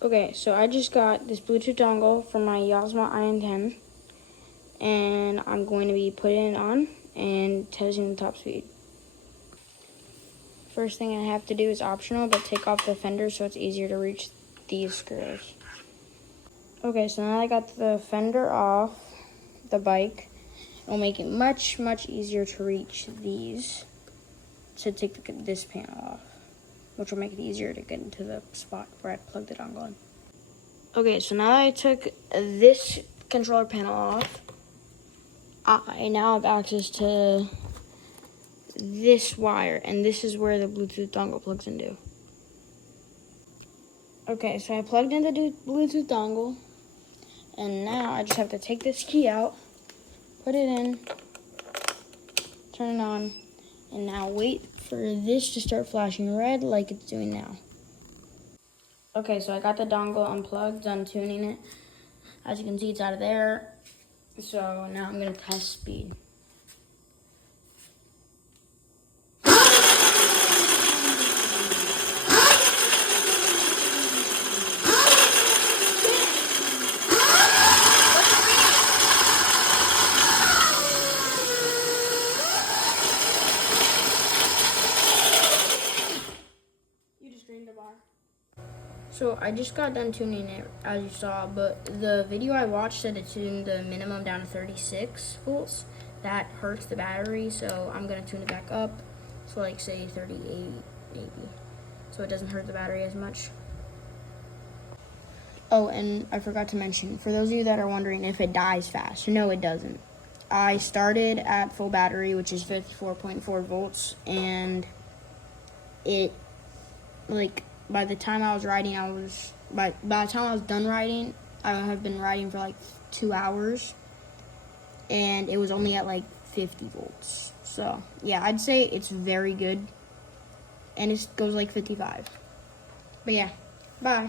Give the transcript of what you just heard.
Okay, so I just got this Bluetooth dongle from my Yasma IN10, and I'm going to be putting it on and testing the top speed. First thing I have to do is optional, but take off the fender so it's easier to reach these screws. Okay, so now I got the fender off the bike. It'll make it much, much easier to reach these, to take this panel off, which will make it easier to get into the spot where I plugged the dongle in. Okay, so now that I took this controller panel off, I now have access to this wire, and this is where the Bluetooth dongle plugs into. Okay, so I plugged in the Bluetooth dongle, and now I just have to take this key out, put it in, turn it on, and now wait for this to start flashing red like it's doing now. Okay, so I got the dongle unplugged, done tuning it. As you can see, it's out of there. So now I'm gonna test speed. You just drained the bar. So I just got done tuning it, as you saw, but the video I watched said it tuned the minimum down to 36 volts. That hurts the battery, so I'm gonna tune it back up. So like say 38 maybe, so it doesn't hurt the battery as much. Oh, and I forgot to mention, for those of you that are wondering if it dies fast, no, it doesn't. I started at full battery, which is 54.4 volts, and it, like, by the time I was riding, by the time I was done riding, I have been riding for like 2 hours, and it was only at like 50 volts. So yeah, I'd say it's very good, and it goes like 55. But yeah, bye.